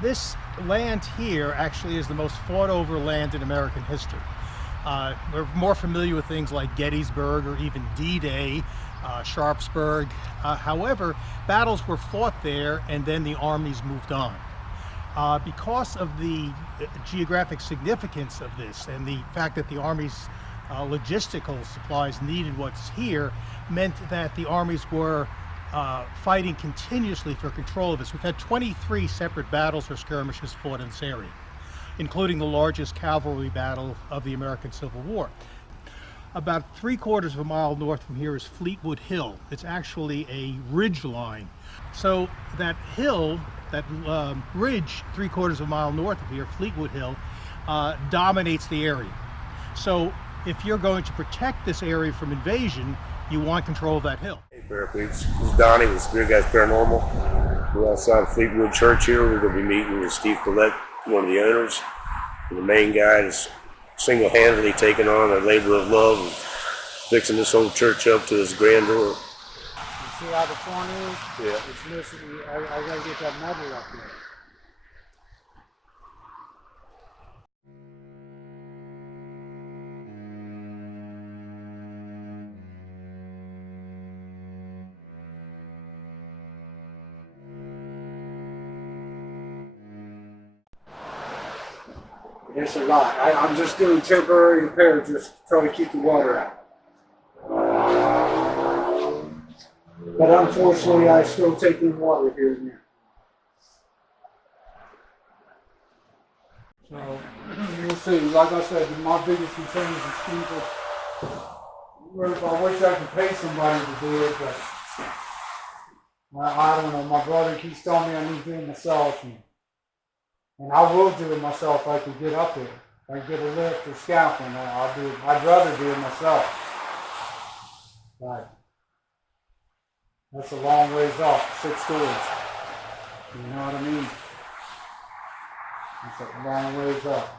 This land here actually is the most fought over land in American history. We're more familiar with things like Gettysburg or even D-Day, Sharpsburg. However, battles were fought there and then the armies moved on. Because of the geographic significance of this and the fact that the Army's logistical supplies needed what's here, meant that the armies were fighting continuously for control of this. We've had 23 separate battles or skirmishes fought in this area, including the largest cavalry battle of the American Civil War. About 3/4 of a mile north from here is Fleetwood Hill. It's actually a ridge line. So that hill, that ridge 3/4 of a mile north of here, Fleetwood Hill, dominates the area. So if you're going to protect this area from invasion, you want control of that hill. Hey, This is Donnie with Spirit Guys Paranormal. We're outside Fleetwood Church here. We're going to be meeting with Steve Collette, one of the owners. And the main guy is single-handedly taking on a labor of love of fixing this whole church up to its grandeur. You see how the front is? Yeah. It's missing. I gotta get that metal up there. It's a lot. I'm just doing temporary repair, just trying to keep the water out. But unfortunately, I still take in water here and there. So, you'll see. Like I said, my biggest concern is people. I wish I could pay somebody to do it, but I don't know. My brother keeps telling me I need to do it myself. And I will do it myself if I can get up there. If I can get a lift or scaffolding, I'll do it. I'd rather do it myself. But that's a long ways off, 6 stories. You know what I mean? It's a long ways up.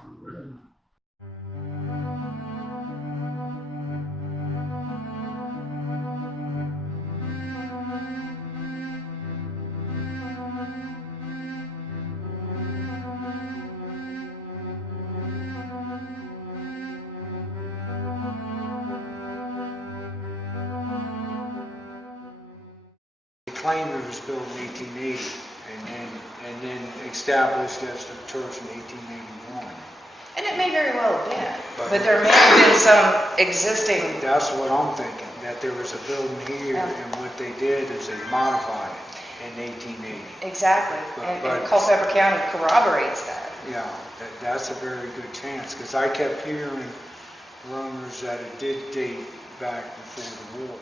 Claimed it was built in 1880 and then established as the church in 1881. And it may very well have been, but there may have been some existing. That's what I'm thinking, that there was a building here, Yeah. and what they did is they modified it in 1880. Exactly, and But- Culpeper County corroborates that. Yeah, that's a very good chance, because I kept hearing rumors that it did date back before the war.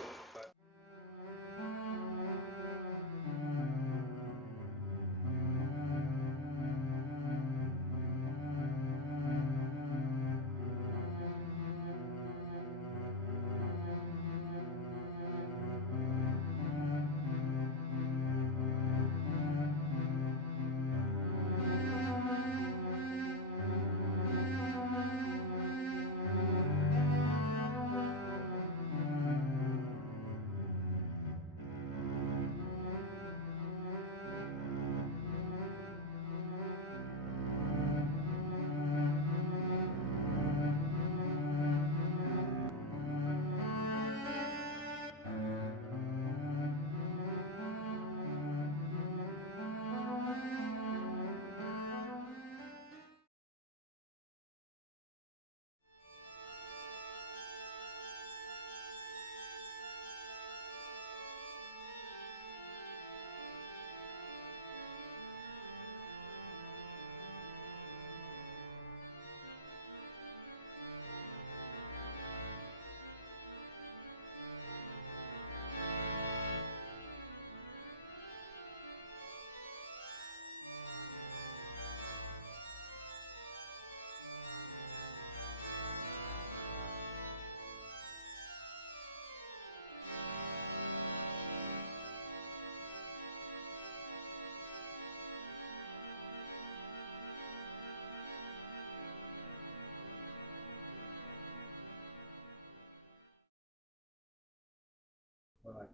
But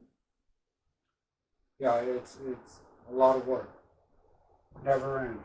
yeah, it's a lot of work. never ends.